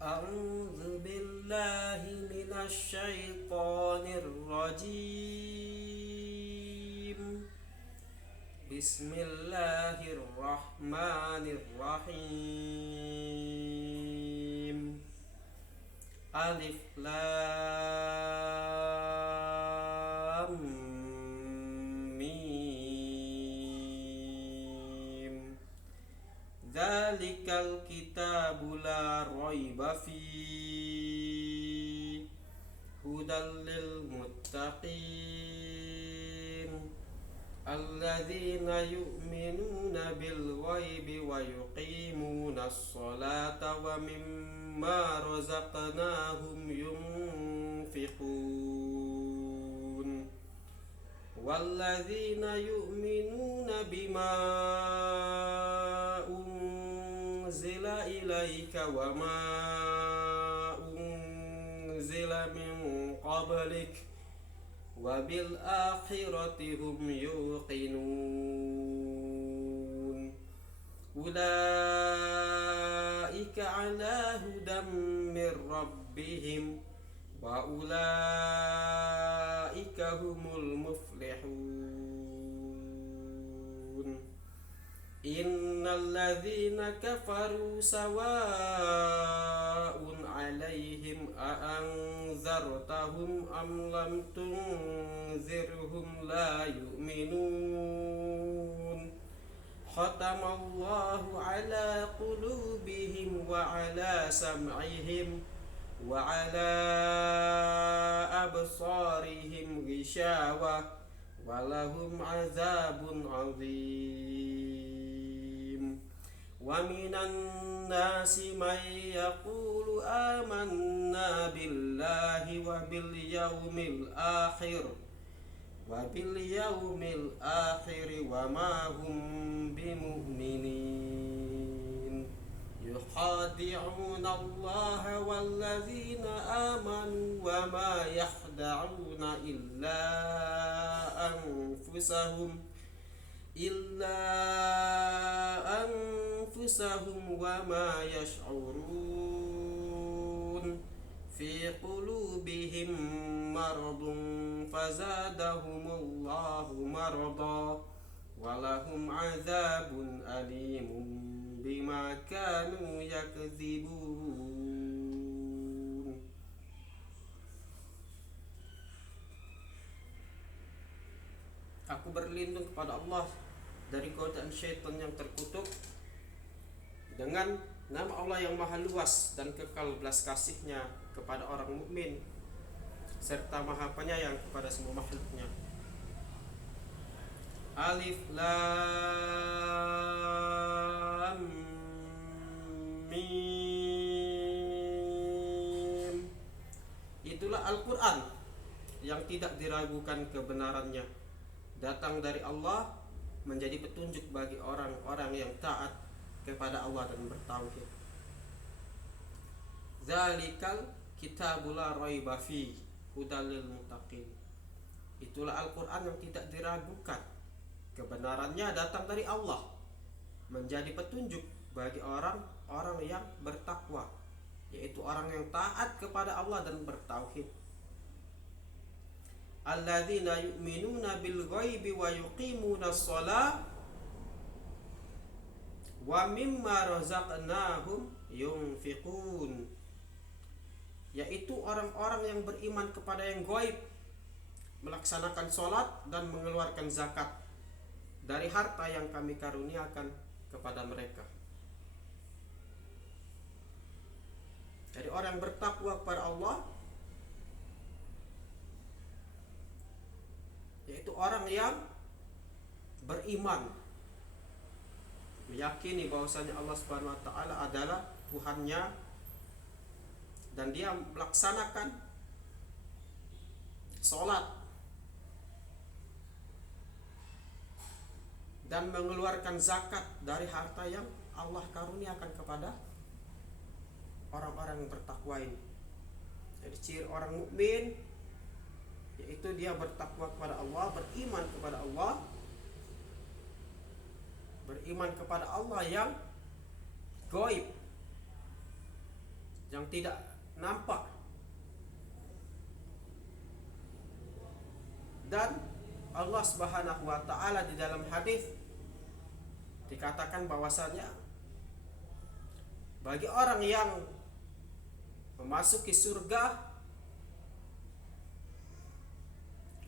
أعوذ بالله من الشيطان الرجيم. بسم الله الرحمن الرحيم. ألف لام ميم. ذلك الكتاب لا ريب فيه هدى للمتقين الذين يؤمنون بالغيب ويقيمون الصلاة ومما رزقناهم ينفقون والذين يؤمنون بما أنزل إليك وما أنزل من قبلك وبالآخرة هم يوقنون أولئك على هدى من ربهم وأولئك هم المفلحون إن الذين كفروا سواء عليهم أأنذرتهم أم لم تنذرهم لا يؤمنون ختم الله على قلوبهم وعلى سمعهم وعلى أبصارهم غشاوة ولهم عذاب عظيم ومن الناس من يقول آمنا بالله وباليوم الآخر وما هم بمؤمنين يخادعون الله والذين آمنوا وما يخدعون إلا أنفسهم وما يشعرون في قلوبهم مرض فزادهم الله مرضا ولهم عذاب أليم بما كانوا يكذبون. Aku berlindung kepada Allah dari godaan syaitan yang terkutuk dengan nama Allah yang maha luas dan kekal belas kasihnya kepada orang mukmin serta maha penyayang kepada semua makhluknya. Alif lam mim. Itulah Al-Quran yang tidak diragukan kebenarannya, datang dari Allah, menjadi petunjuk bagi orang-orang yang taat kepada Allah dan bertauhid. Zalikal kitabul la raiba fi hudal lil muttaqin. Itulah Al-Quran yang tidak diragukan kebenarannya, datang dari Allah, menjadi petunjuk bagi orang-orang yang bertakwa, yaitu orang yang taat kepada Allah dan bertauhid. Alladzina yu'minuna bil ghaibi wa yuqimuna shalah wa mimma razaqnahum yunfiqun, yaitu orang-orang yang beriman kepada yang gaib, melaksanakan sholat dan mengeluarkan zakat dari harta yang kami karuniakan kepada mereka. Jadi orang yang bertakwa kepada Allah, yaitu orang yang beriman, meyakini bahwasanya Allah Subhanahu wa taala adalah Tuhannya, dan dia melaksanakan sholat dan mengeluarkan zakat dari harta yang Allah karuniakan kepada orang-orang yang bertakwa ini. Jadi ciri orang mukmin yaitu dia bertakwa kepada Allah, beriman kepada Allah, beriman kepada Allah yang gaib, yang tidak nampak. Dan Allah Subhanahu wa taala di dalam hadis dikatakan bahwasanya bagi orang yang memasuki surga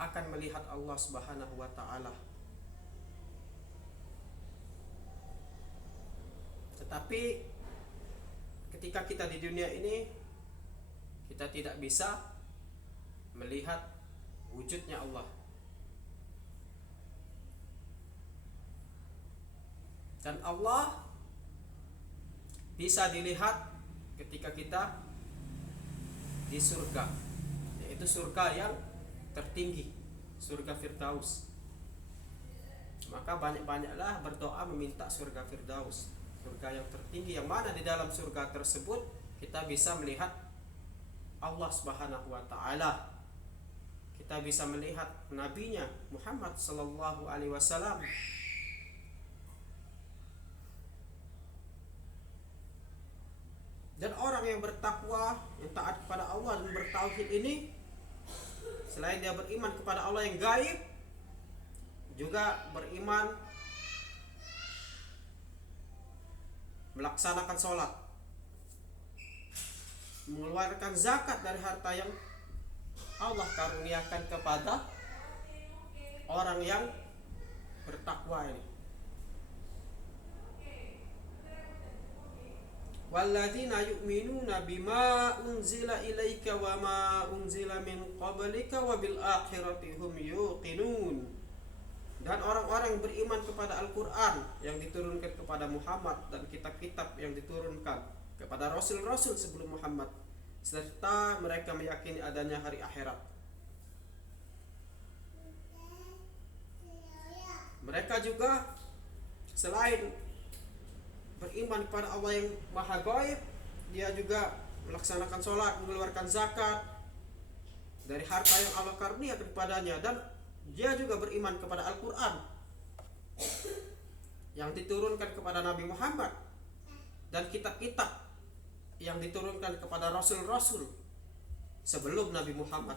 akan melihat Allah Subhanahu wa taala. Tetapi ketika kita di dunia ini kita tidak bisa melihat wujudnya Allah. Dan Allah bisa dilihat ketika kita di surga, yaitu surga yang tertinggi, surga Firdaus. Maka banyak-banyaklah berdoa meminta surga Firdaus, surga yang tertinggi, yang mana di dalam surga tersebut kita bisa melihat Allah Subhanahu wa taala. Kita bisa melihat nabinya Muhammad sallallahu alaihi wasallam. Dan orang yang bertakwa, yang taat kepada Allah dan bertauhid ini, selain dia beriman kepada Allah yang gaib, juga beriman melaksanakan sholat, mengeluarkan zakat dari harta yang Allah karuniakan kepada orang yang bertakwa ini. Walladzina yu'minuna bima unzila ilaika wa ma unzila min qablika wa bil akhirati hum yuqinun. Dan orang-orang yang beriman kepada Al-Quran yang diturunkan kepada Muhammad dan kitab-kitab yang diturunkan kepada rasul-rasul sebelum Muhammad, serta mereka meyakini adanya hari akhirat. Mereka juga selain beriman kepada Allah yang maha gaib, dia juga melaksanakan sholat, mengeluarkan zakat dari harta yang Allah karuniakan kepadanya, dan dia juga beriman kepada Al-Quran yang diturunkan kepada Nabi Muhammad dan kitab-kitab yang diturunkan kepada rasul-rasul sebelum Nabi Muhammad,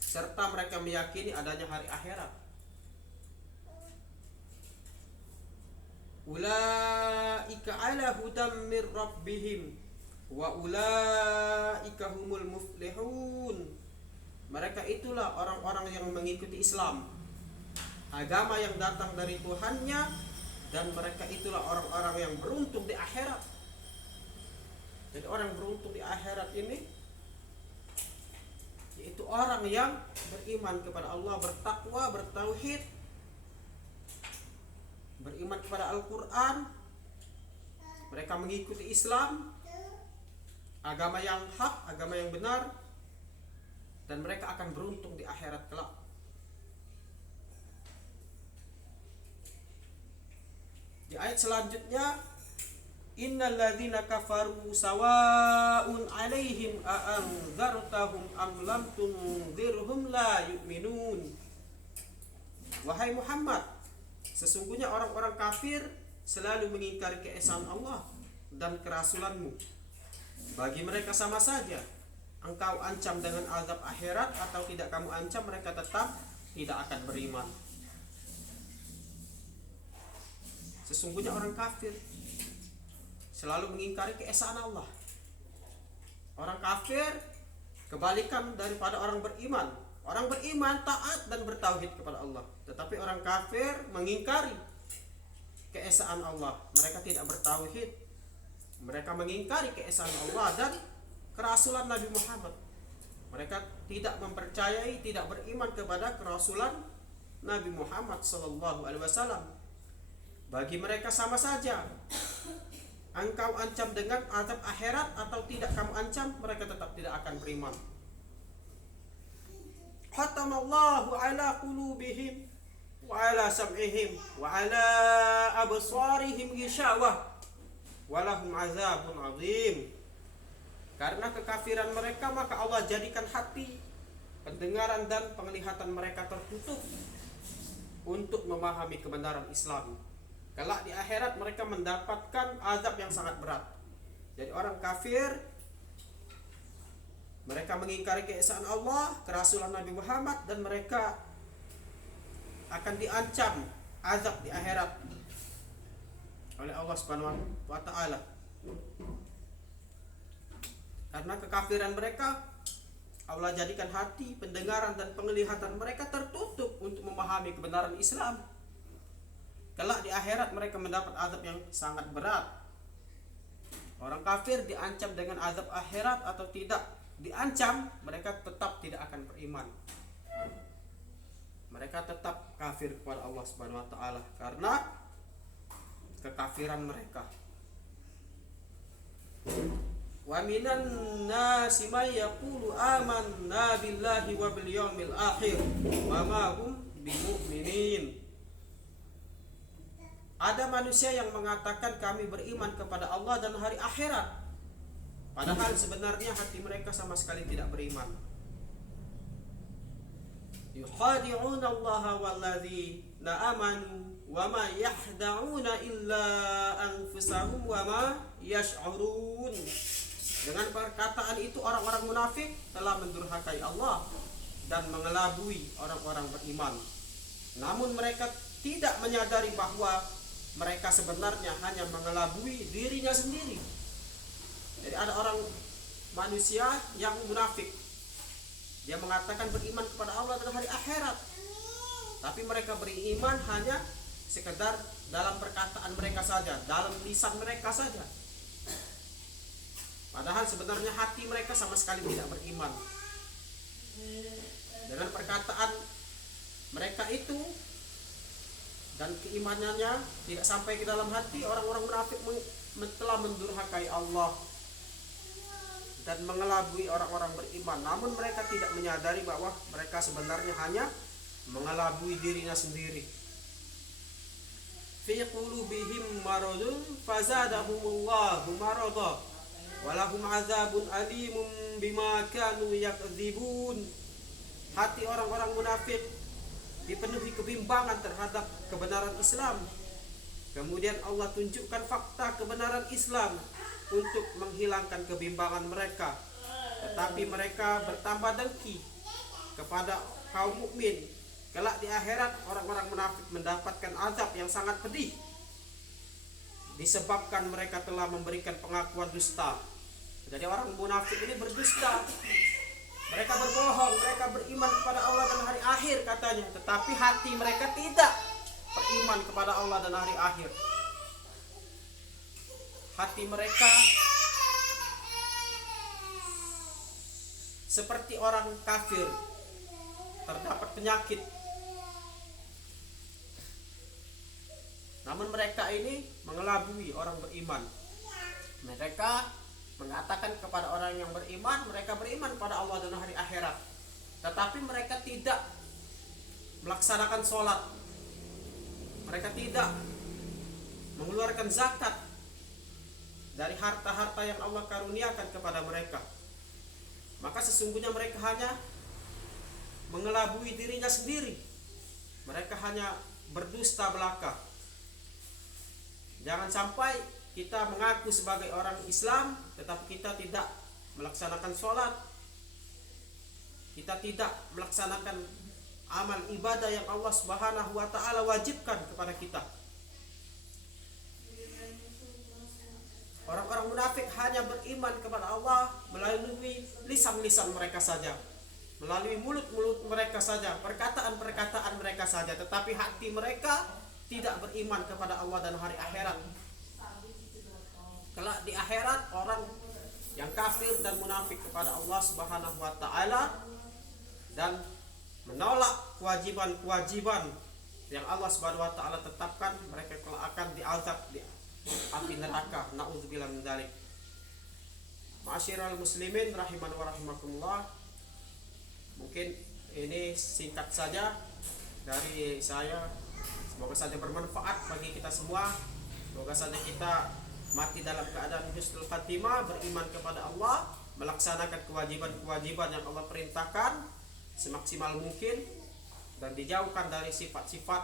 serta mereka meyakini adanya hari akhirat. Ulaika ala hudam mir rabbihim wa ulaika humul muflihun. Mereka itulah orang-orang yang mengikuti Islam, agama yang datang dari Tuhannya, dan mereka itulah orang-orang yang beruntung di akhirat. Jadi orang beruntung di akhirat ini yaitu orang yang beriman kepada Allah, bertakwa, bertauhid, beriman kepada Al-Quran, mereka mengikuti Islam, agama yang hak, agama yang benar, dan mereka akan beruntung di akhirat kelak. Di ayat selanjutnya, innal ladzina kafaru sawa'un 'alaihim a anzartahum am lam tunzirhum la yu'minun. Wahai Muhammad, sesungguhnya orang-orang kafir selalu mengingkari keesaan Allah dan kerasulanmu. Bagi mereka sama saja, engkau ancam dengan azab akhirat atau tidak kamu ancam, mereka tetap tidak akan beriman. Sesungguhnya orang kafir selalu mengingkari keesaan Allah. Orang kafir kebalikan daripada orang beriman. Orang beriman taat dan bertauhid kepada Allah, tetapi orang kafir mengingkari keesaan Allah. Mereka tidak bertauhid, mereka mengingkari keesaan Allah dan kerasulan Nabi Muhammad. Mereka tidak mempercayai, tidak beriman kepada kerasulan Nabi Muhammad sallallahu alaihi wasallam. Bagi mereka sama saja, engkau ancam dengan azab akhirat atau tidak kamu ancam, mereka tetap tidak akan beriman. Khatamallahu ala qulubihim wa ala sam'ihim wa ala absarihim ghishawah wa lahum azabun azim. Karena kekafiran mereka, maka Allah jadikan hati, pendengaran dan penglihatan mereka tertutup untuk memahami kebenaran Islam. Kelak di akhirat mereka mendapatkan azab yang sangat berat. Jadi orang kafir Mereka mengingkari keesaan Allah, kerasulan Nabi Muhammad, dan mereka akan diancam azab di akhirat oleh Allah Subhanahu wa taala. Karena kekafiran mereka, Allah jadikan hati, pendengaran dan penglihatan mereka tertutup untuk memahami kebenaran Islam. Kelak di akhirat mereka mendapat azab yang sangat berat. Orang kafir diancam dengan azab akhirat atau tidak diancam, mereka tetap tidak akan beriman. Mereka tetap kafir kepada Allah Subhanahu wa taala karena kekafiran mereka. Wa minan nasi may yaqulu amanna billahi wa bil yaumil akhir wa ma hum bimu'minin. Ada manusia yang mengatakan kami beriman kepada Allah dan hari akhirat, padahal sebenarnya hati mereka sama sekali tidak beriman. Yukhadi'una Allah walladzina amanu wa ma yahda'una illa anfusahum wa ma yash'urun. Dengan perkataan itu orang-orang munafik telah mendurhakai Allah dan mengelabui orang-orang beriman. Namun mereka tidak menyadari bahwa mereka sebenarnya hanya mengelabui dirinya sendiri. Jadi ada orang manusia yang munafik. Dia mengatakan beriman kepada Allah dan hari akhirat, tapi mereka beriman hanya sekedar dalam perkataan mereka saja, dalam lisan mereka saja. Padahal sebenarnya hati mereka sama sekali tidak beriman. Dengan perkataan mereka itu dan keimanannya tidak sampai ke dalam hati, orang-orang munafik telah mendurhakai Allah dan mengelabui orang-orang beriman. Namun mereka tidak menyadari bahwa mereka sebenarnya hanya mengelabui dirinya sendiri. Fi qulubihim maradun fazadahumullahu marada walahum azabun alimun bima kanu yakdzibun. Hati orang-orang munafik dipenuhi kebimbangan terhadap kebenaran Islam. Kemudian Allah tunjukkan fakta kebenaran Islam untuk menghilangkan kebimbangan mereka. Tetapi mereka bertambah dengki kepada kaum mukmin. Kelak di akhirat orang-orang munafik mendapatkan azab yang sangat pedih, disebabkan mereka telah memberikan pengakuan dusta. Jadi orang munafik ini berdusta. Mereka berbohong, mereka beriman kepada Allah dan hari akhir katanya, tetapi hati mereka tidak beriman kepada Allah dan hari akhir. Hati mereka seperti orang kafir, terdapat penyakit. Namun mereka ini mengelabui orang beriman. Mereka mengatakan kepada orang yang beriman, mereka beriman pada Allah dan hari akhirat, tetapi mereka tidak melaksanakan sholat, mereka tidak mengeluarkan zakat dari harta-harta yang Allah karuniakan kepada mereka. Maka sesungguhnya mereka hanya mengelabui dirinya sendiri. Mereka hanya berdusta belaka. Jangan sampai kita mengaku sebagai orang Islam, tetapi kita tidak melaksanakan sholat, kita tidak melaksanakan amal ibadah yang Allah Subhanahu wa ta'ala wajibkan kepada kita. Orang-orang munafik hanya beriman kepada Allah melalui lisan-lisan mereka saja, melalui mulut-mulut mereka saja, perkataan-perkataan mereka saja, tetapi hati mereka tidak beriman kepada Allah dan hari akhirat. Kelak di akhirat orang yang kafir dan munafik kepada Allah Subhanahu wa ta'ala dan menolak kewajiban-kewajiban yang Allah Subhanahu wa ta'ala tetapkan, mereka kelak akan diazab di api neraka. Nauzubillah min dzalik. Ma'asyiral muslimin rahiman wa rahimakumullah. Mungkin ini singkat saja dari saya. Semoga saja bermanfaat bagi kita semua. Semoga saja kita mati dalam keadaan husnul khatimah, beriman kepada Allah, melaksanakan kewajiban-kewajiban yang Allah perintahkan semaksimal mungkin, dan dijauhkan dari sifat-sifat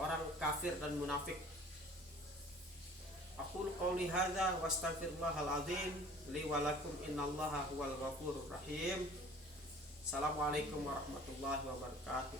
orang kafir dan munafik. Aqulu qouli hadza wastaghfirullahal azim li wa lakum innallaha huwal ghafurur rahim. Assalamualaikum warahmatullahi wabarakatuh.